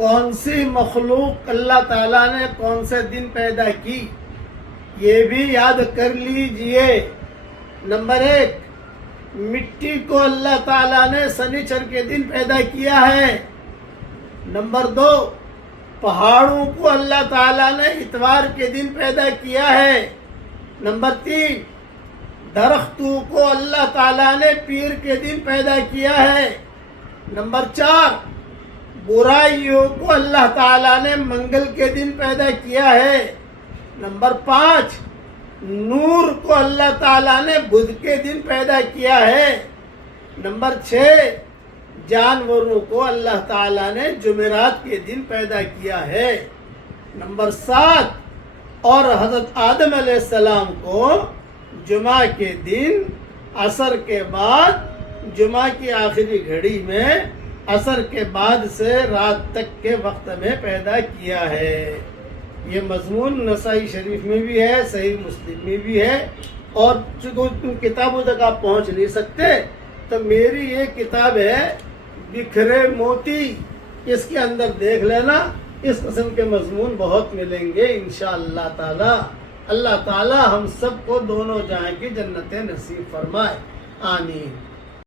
کون سی مخلوق اللہ تعالیٰ نے کون سے دن پیدا کی، یہ بھی یاد کر لیجئے۔ نمبر 1، مٹی کو اللہ تعالیٰ نے سنیچر کے دن پیدا کیا ہے۔ نمبر 2، پہاڑوں کو اللہ تعالیٰ نے اتوار کے دن پیدا کیا ہے۔ نمبر 3، درختوں کو اللہ تعالیٰ نے پیر کے دن پیدا کیا ہے۔ نمبر 4، برائیوں کو اللہ تعالیٰ نے منگل کے دن پیدا کیا ہے۔ نمبر 5، نور کو اللہ تعالیٰ نے بدھ کے دن پیدا کیا ہے۔ نمبر 6، جانوروں کو اللہ تعالیٰ نے جمعرات کے دن پیدا کیا ہے۔ نمبر 7، اور حضرت آدم علیہ السلام کو جمعہ کے دن عصر کے بعد، جمعہ کی آخری گھڑی میں عصر کے بعد سے رات تک کے وقت میں پیدا کیا ہے۔ یہ مضمون نسائی شریف میں بھی ہے، صحیح مسلم میں بھی ہے، اور چونکہ ان کتابوں تک آپ پہنچ نہیں سکتے تو میری یہ کتاب ہے بکھرے موتی، اس کے اندر دیکھ لینا، اس قسم کے مضمون بہت ملیں گے انشاءاللہ تعالی۔ اللہ تعالی ہم سب کو دونوں جہاں کی جنتیں نصیب فرمائے، آمین۔